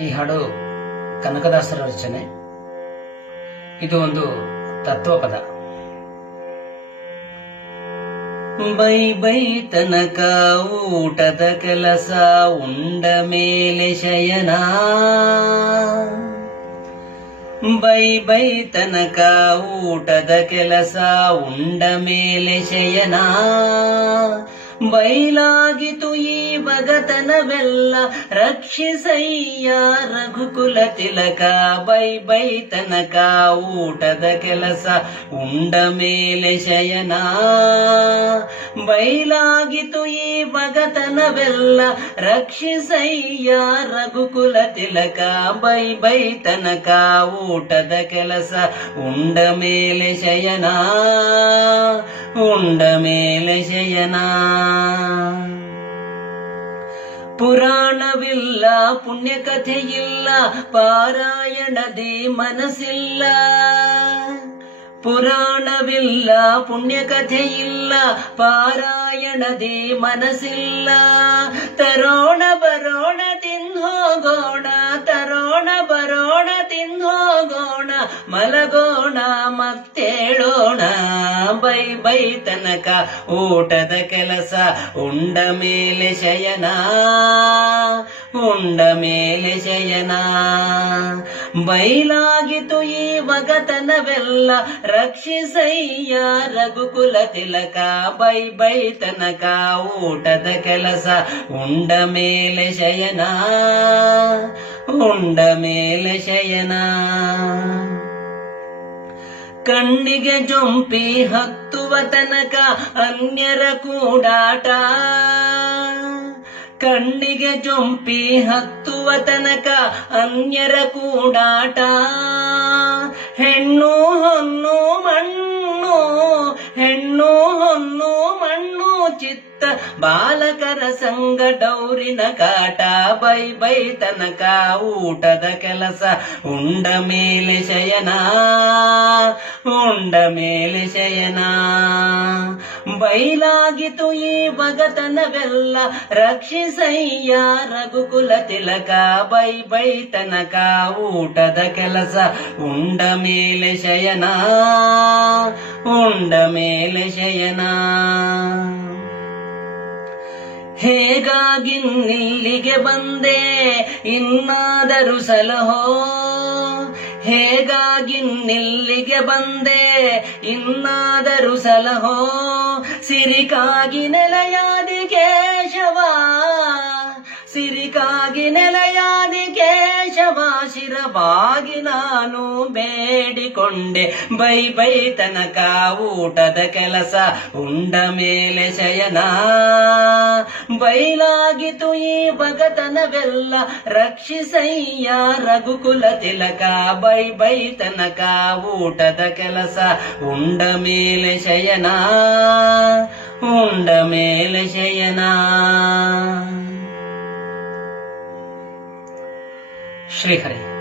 ಈ ಹಾಡು ಕನಕದಾಸರ ರಚನೆ. ಇದು ಒಂದು ತತ್ವಪದ. ಬೈ ಬೈ ತನಕ ಊಟದ ಕೆಲಸ ಉಂಡ ಮೇಲೆ ಶಯನ. ಬೈ ಬೈ ತನಕ ಊಟದ ಕೆಲಸ ಉಂಡ ಮೇಲೆ ಶಯನ. ಬೈಲಾಗಿತು ಈ ಬಗತನವೆಲ್ಲ ರಕ್ಷಿಸಯ್ಯ ರಘುಕುಲ ತಿಲಕ ಬೈ ಬೈ ತನಕ ಊಟದ ಕೆಲಸ ಉಂಡ ಮೇಲೆ ಶಯನ ಬೈಲಾಗಿತು ಈ ಬಗತನವೆಲ್ಲ ರಕ್ಷಿಸಯ್ಯ ರಘುಕುಲ ತಿಲಕ ಬೈ ಬೈ ತನಕ ಊಟದ ಕೆಲಸ ಉಂಡ ಮೇಲೆ ಶಯನ ಉಂಡ ಮೇಲೆ ಶಯನ ಪುರಾಣವಿಲ್ಲ ಪುಣ್ಯಕಥೆಯಿಲ್ಲ ಪಾರಾಯಣದಿ ಮನಸ್ಸಿಲ್ಲ. ಪುರಾಣವಿಲ್ಲ ಪುಣ್ಯಕಥೆಯಿಲ್ಲ ಪಾರಾಯಣದಿ ಮನಸ್ಸಿಲ್ಲ. ತರೋಣ ಬರೋಣ ತರೋಣ ತಿಂದೋಗೋಣ ಮಲಗೋಣ ಮತ್ತೇಳೋಣ. ಬೈ ಬೈ ತನಕ ಊಟದ ಕೆಲಸ ಉಂಡ ಮೇಲೆ ಶಯನ ಉಂಡ ಮೇಲೆ ಶಯನ. ಬೈಲಾಗಿತು ಈ ಮಗತನವೆಲ್ಲ. ರಕ್ಷಿಸಯ್ಯ ರಘುಕುಲ ತಿಲಕ, ಬೈ ಬೈ ತನಕ ಊಟದ ಕೆಲಸ. ಉಂಡ ಮೇಲೆ ಶಯನ, ಉಂಡ ಮೇಲೆ ಶಯನ. ಕಣ್ಣಿಗೆ ಜೊಂಪಿ ಹತ್ತುವ ತನಕ ಅನ್ಯರ ಕೂಡಾಟ. ಕಣ್ಣಿಗೆ ಜೊಂಪಿ ಹತ್ತುವ ತನಕ ಅನ್ಯರ ಕೂಡಾಟ. ಹೆಣ್ಣು ಹೊನ್ನು ಮಣ್ಣು, ಹೆಣ್ಣು ಹೊನ್ನು ಮಣ್ಣು ಚಿತ್ತ ಬಾಲಕರ ಸಂಗ ಡೌರಿನ ಕಾಟ. ಬೈ ಬೈ ತನಕ ಊಟದ ಕೆಲಸ ಉಂಡ ಮೇಲೆ ಶಯನ, ಉಂಡ ಮೇಲೆ ಶಯನ. ಬೈಲಾಗಿತು ಈ ಭಗತನವೆಲ್ಲ. ರಕ್ಷಿಸಯ್ಯ ರಘುಕುಲ ತಿಲಕ ಬೈ ಬೈ ತನಕ ಊಟದ ಕೆಲಸ, ಉಂಡ ಮೇಲೆ ಶಯನ, ಉಂಡ ಮೇಲೆ ಶಯನ. ಹೇಗಾಗಿನ್ನಿಲ್ಲಿಗೆ ಬಂದೆ, ಇನ್ನಾದರೂ ಸಲಹೋ ಹೇಗಾಗಿನ್ನಿಲ್ಲಿಗೆ ಬಂದೆ. ಇನ್ನಾದರೂ ಸಲಹೋ ಸಿರಿಕಾಗಿ ನೆಲೆಯಾದಿ ಕೇಶವ ಸಿರಿಕಾಗಿ ನೆಲೆಯಾದಿ ಕೇಶವ ಶಿರವಾಗಿ ನಾನು ಬೇಡಿಕೊಂಡೆ. ಬೈ ಬೈ ತನಕ ಊಟದ ಕೆಲಸ ಉಂಡ ಮೇಲೆ ಶಯನ. ಬೈಲಾಗಿತು ಈ ಭಗತನವೆಲ್ಲ ರಕ್ಷಿಸಯ್ಯ ರಘುಕುಲ ತಿಲಕ. ಬೈ ಬೈ ತನಕ ಊಟದ ಕೆಲಸ ಉಂಡ ಮೇಲೆ ಶಯನ. ಉಂಡ ಮೇಲೆ ಶಯನ. श्रीहरी